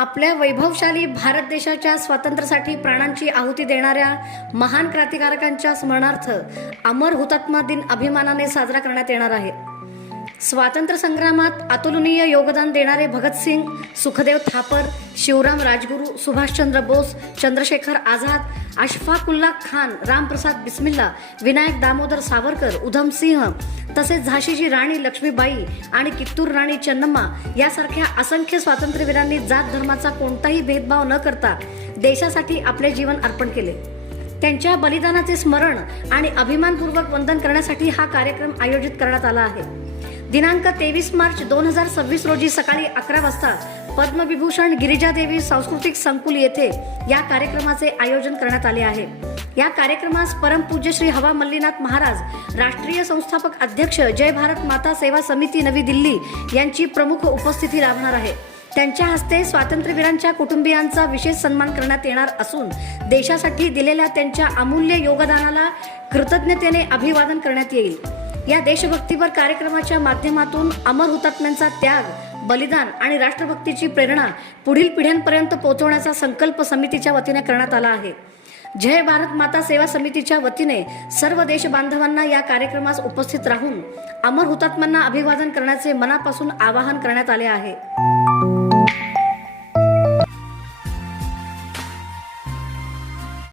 आपल्या वैभवशाली भारत देशाच्या स्वातंत्र्यासाठी प्राणांची आहुती देणाऱ्या महान क्रांतिकारकांच्या स्मरणार्थ अमर हुतात्मा दिन अभिमानाने साजरा करण्यात येणार आहे. स्वातंत्र्य संग्रामात अतुलनीय योगदान देणारे भगतसिंग, सुखदेव थापर, शिवराम राजगुरू, सुभाषचंद्र बोस, चंद्रशेखर आझाद, अशफाकुल्ला खान, रामप्रसाद बिस्मिल्ला, विनायक दामोदर सावरकर, उधमसिंह, तसेच झाशीची राणी लक्ष्मीबाई आणि कित्तूर राणी चन्नम्मा यासारख्या असंख्य स्वातंत्र्यवीरांनी जात धर्माचा कोणताही भेदभाव न करता देशासाठी आपले जीवन अर्पण केले. त्यांच्या बलिदानाचे स्मरण आणि अभिमानपूर्वक वंदन करण्यासाठी हा कार्यक्रम आयोजित करण्यात आला आहे. दिनांक 23 मार्च 2026 रोजी सकाळी 11 वाजता पद्मविभूषण गिरिजादेवी सांस्कृतिक संकुल येथे या कार्यक्रमाचे आयोजन करण्यात आले आहे. या कार्यक्रमास परमपूज्य श्री हवा मल्लीनाथ महाराज, राष्ट्रीय संस्थापक अध्यक्ष, जय भारत माता सेवा समिती नवी दिल्ली यांची प्रमुख उपस्थिती लाभणार आहे. त्यांच्या हस्ते स्वातंत्र्यवीरांच्या कुटुंबियांचा विशेष सन्मान करण्यात येणार असून देशासाठी दिलेल्या त्यांच्या अमूल्य योगदानाला कृतज्ञतेने अभिवादन करण्यात येईल. या देशभक्तीपर कार्यक्रमाच्या माध्यमातून अमर हुतात्म्यांचा त्याग, बलिदान आणि राष्ट्रभक्तीची प्रेरणा पुढील पिढ्यांपर्यंत पोहोचवण्याचा संकल्प समितीच्या वतीने करण्यात आला आहे. जय भारत माता सेवा समितीच्या वतीने सर्व देश बांधवांना या कार्यक्रमास उपस्थित राहून अमर हुतात्म्यांना अभिवादन करण्याचे मनापासून आवाहन करण्यात आले आहे.